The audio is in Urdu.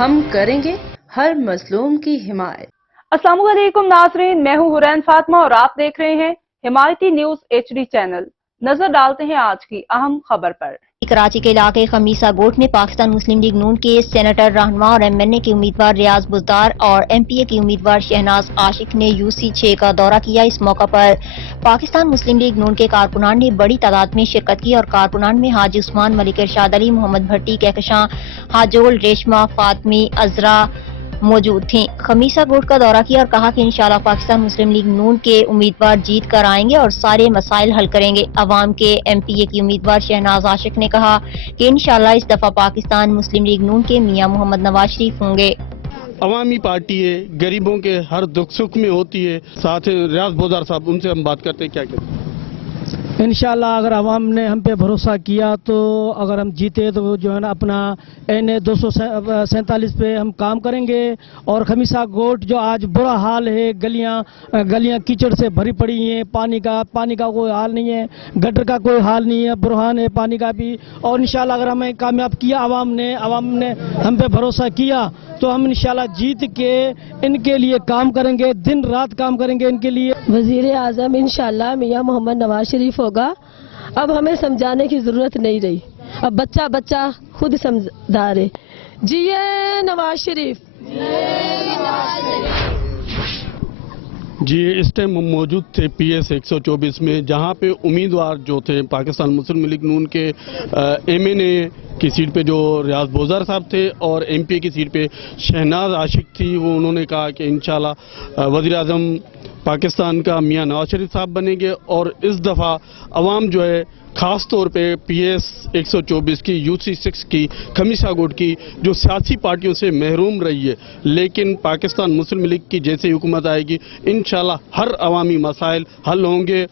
ہم کریں گے ہر مظلوم کی حمایت۔ السلام علیکم ناظرین، میں ہوں حرین فاطمہ اور آپ دیکھ رہے ہیں حمایتی نیوز HD چینل۔ نظر ڈالتے ہیں آج کی اہم خبر پر۔ کراچی کے علاقے خمیسہ گوٹ میں پاکستان مسلم لیگ نون کے سینیٹر رہنما اور MNA کے امیدوار ریاض بزدار اور MPA کی امیدوار شہناز عاشق نے UC6 کا دورہ کیا۔ اس موقع پر پاکستان مسلم لیگ نون کے کارکنان نے بڑی تعداد میں شرکت کی اور کارکنان میں حاجی عثمان، ملک ارشاد علی، محمد بھٹی، کہکشاں، حاجول، ریشمہ، فاطمی، عذرا موجود تھیں۔ خمیسہ گوٹ کا دورہ کیا اور کہا کہ انشاءاللہ پاکستان مسلم لیگ نون کے امیدوار جیت کر آئیں گے اور سارے مسائل حل کریں گے۔ عوام کے MPA کی امیدوار شہناز عاشق نے کہا کہ انشاءاللہ اس دفعہ پاکستان مسلم لیگ نون کے میاں محمد نواز شریف ہوں گے۔ عوامی پارٹی ہے، غریبوں کے ہر دکھ سکھ میں ہوتی ہے۔ ساتھ ریاض بزدار صاحب، ان سے ہم بات کرتے ہیں، کیا کہتے ہیں؟ انشاءاللہ اگر عوام نے ہم پہ بھروسہ کیا تو اگر ہم جیتے تو جو ہے نا اپنا NA 247 پہ ہم کام کریں گے۔ اور خمیسہ گوٹ جو آج برا حال ہے، گلیاں کیچڑ سے بھری پڑی ہیں، پانی کا کوئی حال نہیں ہے، گٹر کا کوئی حال نہیں ہے، برہان ہے پانی کا بھی۔ اور انشاءاللہ اگر ہمیں کامیاب کیا عوام نے ہم پہ بھروسہ کیا تو ہم انشاءاللہ جیت کے ان کے لیے کام کریں گے، دن رات کام کریں گے ان کے لیے۔ وزیر اعظم انشاءاللہ میاں محمد نواز شریف ہوگا۔ اب ہمیں سمجھانے کی ضرورت نہیں رہی، اب بچہ خود سمجھدار ہے۔ جیے نواز شریف۔ جی، اس ٹائم ہم موجود تھے PS 124 میں، جہاں پہ امیدوار جو تھے پاکستان مسلم لیگ نون کے MNA کی سیٹ پہ جو ریاض بزدار صاحب تھے اور MPA کی سیٹ پہ شہناز عاشق تھی، وہ انہوں نے کہا کہ انشاءاللہ وزیر اعظم پاکستان کا میاں نواز شریف صاحب بنیں گے۔ اور اس دفعہ عوام جو ہے خاص طور پہ PS 124 کی UC6 کی خمیسہ گوٹ کی جو سیاسی پارٹیوں سے محروم رہی ہے، لیکن پاکستان مسلم لیگ کی جیسے حکومت آئے گی انشاءاللہ ہر عوامی مسائل حل ہوں گے